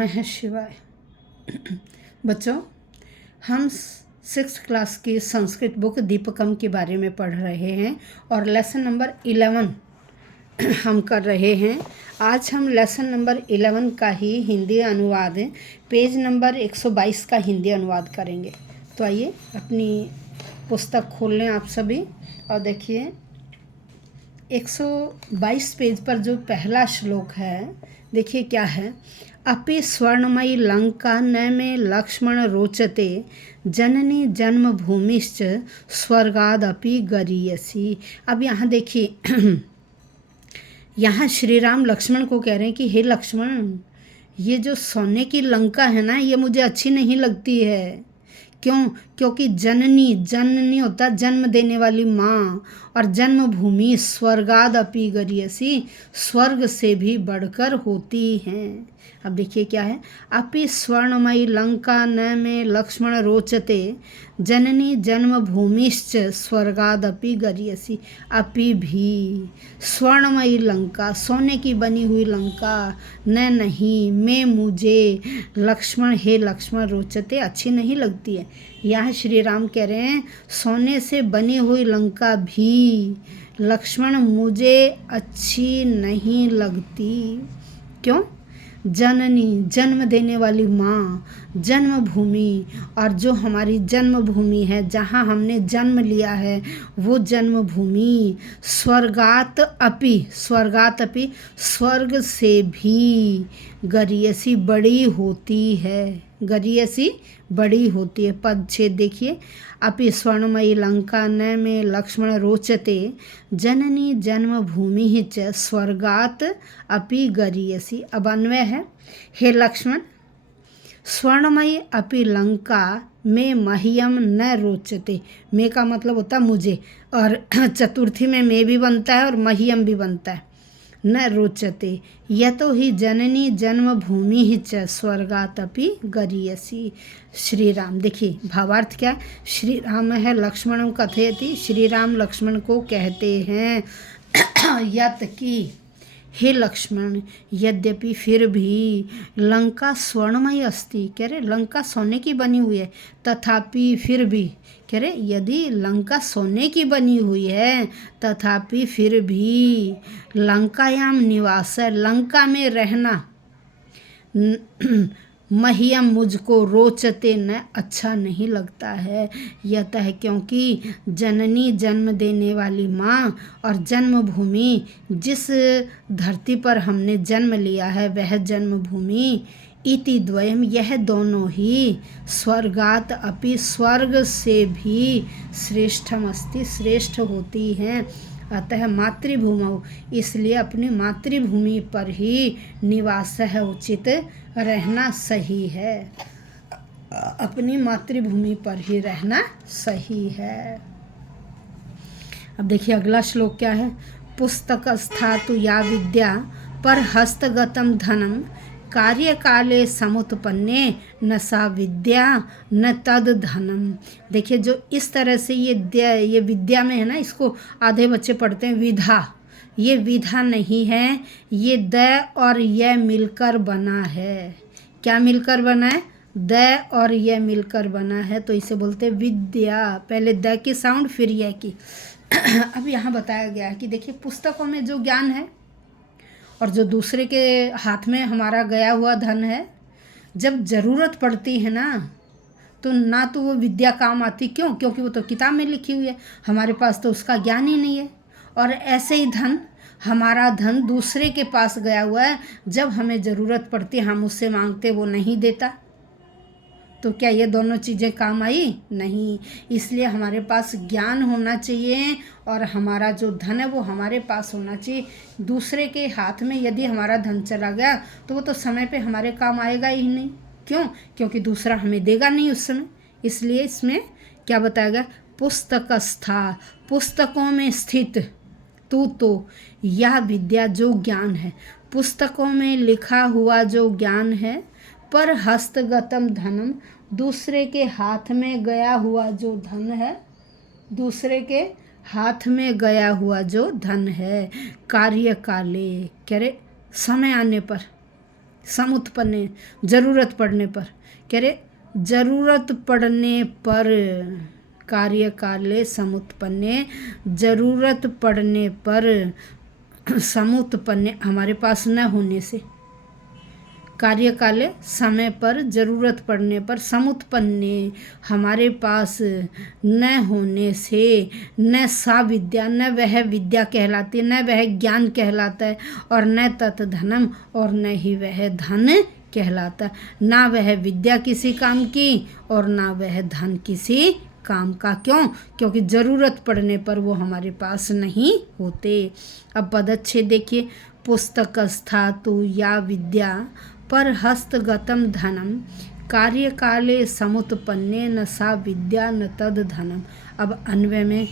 नमः शिवाय। बच्चों, हम 6th क्लास की संस्कृत बुक दीपकम के बारे में पढ़ रहे हैं और लेसन नंबर 11 हम कर रहे हैं। आज हम लेसन नंबर 11 का ही हिंदी अनुवाद पेज नंबर 122 का हिंदी अनुवाद करेंगे। तो आइए अपनी पुस्तक खोल लें आप सभी और देखिए 122 पेज पर जो पहला श्लोक है, देखिए क्या है। अपि स्वर्णमयी लंका न में लक्ष्मण रोचते जननी जन्मभूमिश्च स्वर्गादपि गरीयसी। अब यहाँ देखिए यहाँ श्री राम लक्ष्मण को कह रहे हैं कि हे लक्ष्मण, ये जो सोने की लंका है ना, ये मुझे अच्छी नहीं लगती है। क्यों? क्योंकि जननी होता जन्म देने वाली माँ, और जन्मभूमि स्वर्गादपि गरीयसी, स्वर्ग से भी बढ़कर होती हैं। अब देखिए क्या है। अपि स्वर्णमयी लंका न में लक्ष्मण रोचते जननी जन्मभूमिश्च स्वर्गादपि गरीयसी। अपि भी स्वर्णमयी लंका, सोने की बनी हुई लंका, न नहीं मैं मुझे लक्ष्मण, हे लक्ष्मण, रोचते अच्छी नहीं लगती है। यहाँ श्री राम कह रहे हैं सोने से बनी हुई लंका भी लक्ष्मण मुझे अच्छी नहीं लगती। क्यों? जननी, जन्म देने वाली माँ, जन्मभूमि, और जो हमारी जन्मभूमि है, जहाँ हमने जन्म लिया है, वो जन्मभूमि स्वर्गात अपि, स्वर्ग से भी गरीयसी बड़ी होती है। गरीयसी बड़ी होती है। पद छेद देखिए। अपि स्वर्णमयी लंका न में लक्ष्मण रोचते जननी जन्मभूमि च स्वर्गात अपि गरीयसी। अब अन्वय है। हे लक्ष्मण, स्वर्णमयी अपि लंका में मह्यम न रोचते। मे का मतलब होता है मुझे, और चतुर्थी में मे भी बनता है और मह्यम भी बनता है। न रोचते यतो ही जननी जन्मभूमि च स्वर्गातपि गरीयसी। श्री राम, देखिए भावार्थ क्या है। श्री राम है लक्ष्मणं कथयति, श्री राम लक्ष्मण को कहते हैं यत की, हे लक्ष्मण, यद्यपि फिर भी लंका स्वर्णमयी अस्ति, कह रहे लंका सोने की बनी हुई है, तथापि फिर भी, कह रहे यदि लंका सोने की बनी हुई है तथापि फिर भी लंकायाम निवास है, लंका में रहना, मह्यम मुझको रोचते न अच्छा नहीं लगता है। यतः क्योंकि जननी जन्म देने वाली माँ और जन्मभूमि, जिस धरती पर हमने जन्म लिया है वह जन्मभूमि, इति द्वयम, यह दोनों ही स्वर्गात अपि, स्वर्ग से भी श्रेष्ठम अस्ति, श्रेष्ठ होती हैं। अतः मातृभूमौ, इसलिए अपनी मातृभूमि पर ही निवास है उचित, रहना सही है। अपनी मातृभूमि पर ही रहना सही है। अब देखिए अगला श्लोक क्या है। पुस्तकस्थातु या विद्या पर हस्तगतम धनम कार्यकाले समुत्पन्ने न सा विद्या न तद धनम। देखिए जो इस तरह से ये विद्या में है ना, इसको आधे बच्चे पढ़ते हैं विधा। ये विधा नहीं है, ये द और यह मिलकर बना है। क्या मिलकर बना है? द और यह मिलकर बना है, तो इसे बोलते हैं विद्या। पहले द की साउंड फिर यह की। अब यहाँ बताया गया है कि देखिए पुस्तकों में जो ज्ञान है और जो दूसरे के हाथ में हमारा गया हुआ धन है, जब ज़रूरत पड़ती है ना तो वो विद्या काम आती। क्यों? क्योंकि वो तो किताब में लिखी हुई है, हमारे पास तो उसका ज्ञान ही नहीं है। और ऐसे ही हमारा धन दूसरे के पास गया हुआ है, जब हमें ज़रूरत पड़ती है हम उससे मांगते, वो नहीं देता, तो क्या ये दोनों चीज़ें काम आई? नहीं। इसलिए हमारे पास ज्ञान होना चाहिए और हमारा जो धन है वो हमारे पास होना चाहिए। दूसरे के हाथ में यदि हमारा धन चला गया तो वो तो समय पे हमारे काम आएगा ही नहीं। क्यों? क्योंकि दूसरा हमें देगा नहीं उस समय। इसलिए इसमें क्या बताया गया? पुस्तकस्था, पुस्तकों में स्थित, तो यह विद्या जो ज्ञान है, पुस्तकों में लिखा हुआ जो ज्ञान है, पर हस्तगतम धनम, दूसरे के हाथ में गया हुआ जो धन है, दूसरे के हाथ में गया हुआ जो धन है, कार्यकाले, कह रहे समय आने पर, समुत्पन्ने, जरूरत पड़ने पर, कह रहे जरूरत पड़ने पर, कार्य काले समुत्पन्ने, जरूरत पड़ने पर, समुत्पन्ने हमारे पास न होने से, कार्य काले समय पर, जरूरत पड़ने पर, समुत्पन्ने हमारे पास न होने से, न सा विद्या, न वह विद्या कहलाती है, न वह ज्ञान कहलाता है, और न तत् धनम, और न ही वह धन कहलाता है। ना वह विद्या किसी काम की और ना वह धन किसी काम का। क्यों? क्योंकि ज़रूरत पड़ने पर वो हमारे पास नहीं होते। अब पदच्छेद देखिए, पुस्तकस्थातु या विद्या पर हस्तगतम धनम कार्यकाले समुत्पन्ने न सा विद्या न तद धनम। अब अन्वय में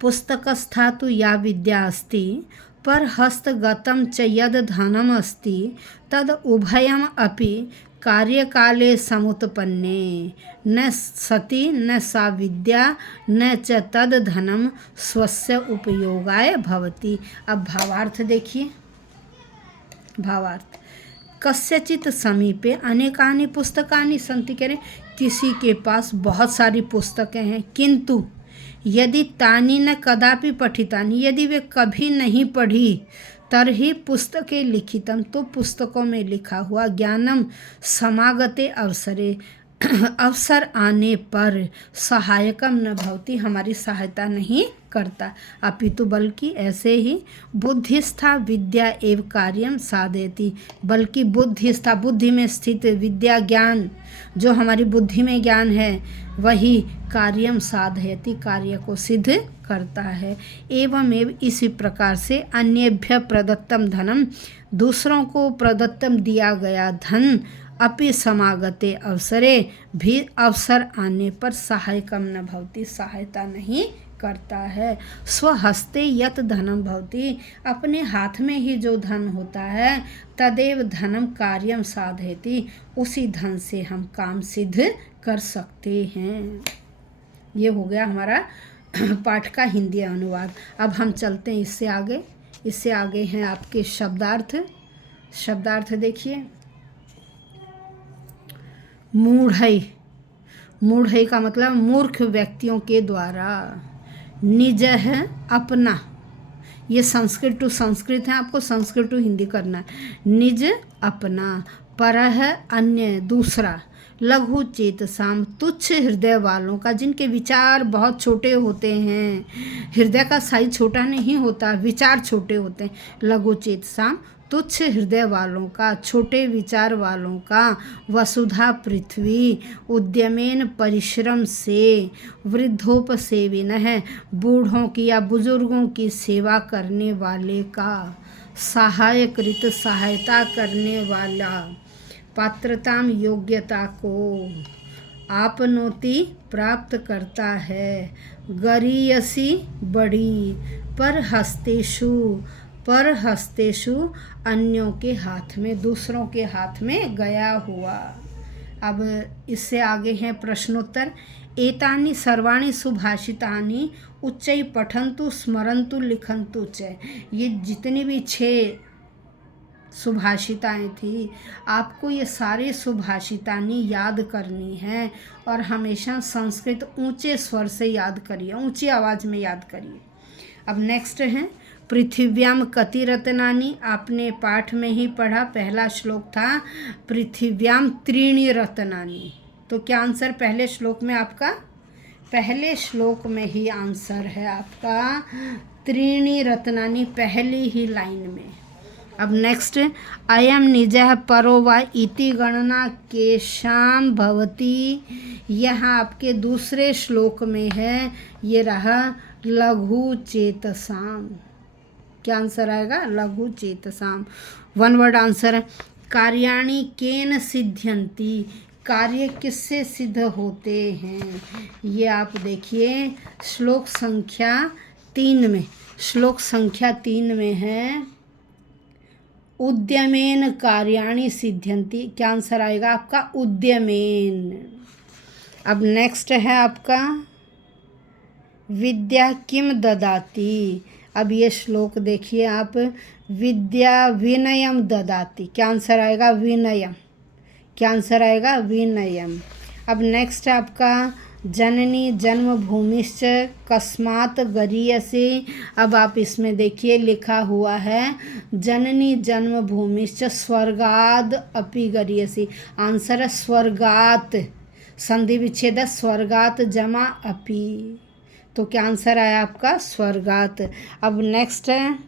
पुस्तकस्थातु या विद्या अस्ति पर हस्तगतं च यद धनम अस्ति तद उभयम अपि कार्यकाले समुत्पन्ने न सति न सा विद्या न च तद धनम स्वस्य उपयोगाय भवति। अब भावार्थ देखिए, भावार्थ कस्यचित समीपे अनेकानि पुस्तकानि सन्ति, कह रहे किसी के पास बहुत सारी पुस्तकें हैं, किंतु यदि तानि न कदापि पठितानि, यदि वे कभी नहीं पढ़ी, तरहि पुस्तके लिखितम, तो पुस्तकों में लिखा हुआ, ज्ञानम समागते अवसरे, अवसर आने पर, सहायकम न भवति, हमारी सहायता नहीं करता, अपितु बल्कि ऐसे ही बुद्धिस्था विद्या एव कार्यम साधयति, बल्कि बुद्धिस्था बुद्धि में स्थित विद्या ज्ञान, जो हमारी बुद्धि में ज्ञान है वही कार्यम साधयति, कार्य को सिद्ध करता है। एवं इसी प्रकार से अन्येभ्य प्रदत्तम धनम, दूसरों को प्रदत्तम दिया गया धन, अपि समागते अवसरे, भी अवसर आने पर, सहायकम न भवति, सहायता नहीं करता है। स्वहस्ते यत धनम भवति, अपने हाथ में ही जो धन होता है, तदेव धनम कार्यम साधयति, उसी धन से हम काम सिद्ध कर सकते हैं। ये हो गया हमारा पाठ का हिंदी अनुवाद। अब हम चलते हैं इससे आगे। इससे आगे हैं आपके शब्दार्थ। शब्दार्थ देखिए, मूढ़ई, मूढ़ई का मतलब मूर्ख व्यक्तियों के द्वारा। निज है अपना, ये संस्कृत टू संस्कृत है, आपको संस्कृत टू हिंदी करना है। निज अपना, पर है अन्य दूसरा, लघु चेतसाम तुच्छ हृदय वालों का, जिनके विचार बहुत छोटे होते हैं। हृदय का साइज छोटा नहीं होता, विचार छोटे होते हैं। लघु चेतसाम तुच्छ हृदय वालों का, छोटे विचार वालों का। वसुधा पृथ्वी उद्यमेन परिश्रम से, वृद्धोपसेविन है, बूढ़ों की या बुजुर्गों की सेवा करने वाले का। सहायकृत सहायता करने वाला, पात्रताम योग्यता को आपनोति प्राप्त करता है। गरीयसी बड़ी, पर हस्तेषु अन्यों के हाथ में, दूसरों के हाथ में गया हुआ। अब इससे आगे हैं प्रश्नोत्तर। एतानि सर्वाणि सुभाषितानि उच्चै पठन्तु स्मरन्तु लिखन्तु च, ये जितनी भी 6 सुभाषिताएँ थी, आपको ये सारे सुभाषितानी याद करनी है और हमेशा संस्कृत ऊंचे स्वर से याद करिए, ऊंची आवाज़ में याद करिए। अब नेक्स्ट है पृथिव्याम कति रत्नानि, आपने पाठ में ही पढ़ा, पहला श्लोक था पृथिव्याम त्रीणि रत्नानि। तो क्या आंसर पहले श्लोक में आपका? पहले श्लोक में ही आंसर है आपका त्रीणि रत्नानि, पहली ही लाइन में। अब नेक्स्ट, अयम निजः परो वा इति गणना केशाम भवति, यह आपके दूसरे श्लोक में है, ये रहा लघु चेतसाम। क्या आंसर आएगा? लघु चेतसाम। 1 वर्ड आंसर है। कार्याणि केन सिद्ध्यन्ति, कार्य किससे सिद्ध होते हैं, ये आप देखिए श्लोक संख्या 3 में। श्लोक संख्या 3 में है उद्यमेन कार्याणि सिद्ध्यन्ति। क्या आंसर आएगा आपका? उद्यमेन। अब नेक्स्ट है आपका विद्या किम ददाति, अब ये श्लोक देखिए आप, विद्या विनयम ददाति, क्या आंसर आएगा? विनयम। क्या आंसर आएगा? विनयम। अब नेक्स्ट आपका जननी जन्मभूमिश्च कस्मात् गरीयसी। अब आप इसमें देखिए लिखा हुआ है जननी जन्मभूमिश्च स्वर्गाद अपि गरीयसी। आंसर है स्वर्गात, संधि विच्छेद है, स्वर्गात जमा अपि। तो क्या आंसर आया आपका? स्वर्गात। अब नेक्स्ट है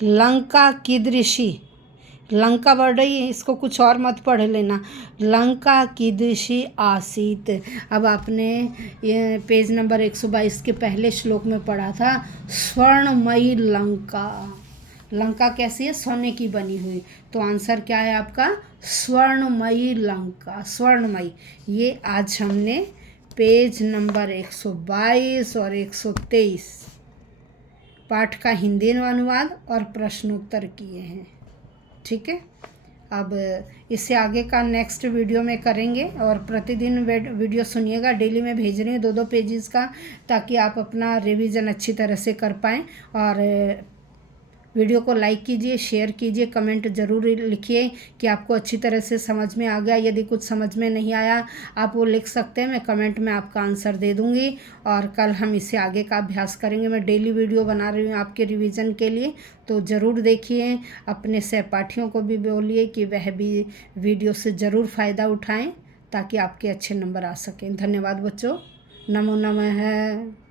लंका कीदृशी। लंका वर्ड है, इसको कुछ और मत पढ़ लेना। लंका कीदृशी आसीत। अब आपने ये पेज नंबर 122 के पहले श्लोक में पढ़ा था स्वर्णमयी लंका। लंका कैसी है? सोने की बनी हुई। तो आंसर क्या है आपका? स्वर्णमयी लंका, स्वर्णमयी। ये आज हमने पेज नंबर 122 और 123 पाठ का हिंदी अनुवाद और प्रश्नोत्तर किए हैं। ठीक है, अब इससे आगे का नेक्स्ट वीडियो में करेंगे। और प्रतिदिन वीडियो सुनिएगा, डेली में भेज रही हूँ 2-2 पेजेस का, ताकि आप अपना रिवीजन अच्छी तरह से कर पाएँ। और वीडियो को लाइक कीजिए, शेयर कीजिए, कमेंट ज़रूर लिखिए कि आपको अच्छी तरह से समझ में आ गया। यदि कुछ समझ में नहीं आया आप वो लिख सकते हैं, मैं कमेंट में आपका आंसर दे दूँगी। और कल हम इससे आगे का अभ्यास करेंगे। मैं डेली वीडियो बना रही हूँ आपके रिवीजन के लिए, तो ज़रूर देखिए। अपने सहपाठियों को भी बोलिए कि वह भी वीडियो से ज़रूर फ़ायदा उठाएँ, ताकि आपके अच्छे नंबर आ सकें। धन्यवाद बच्चों। नमो नमः।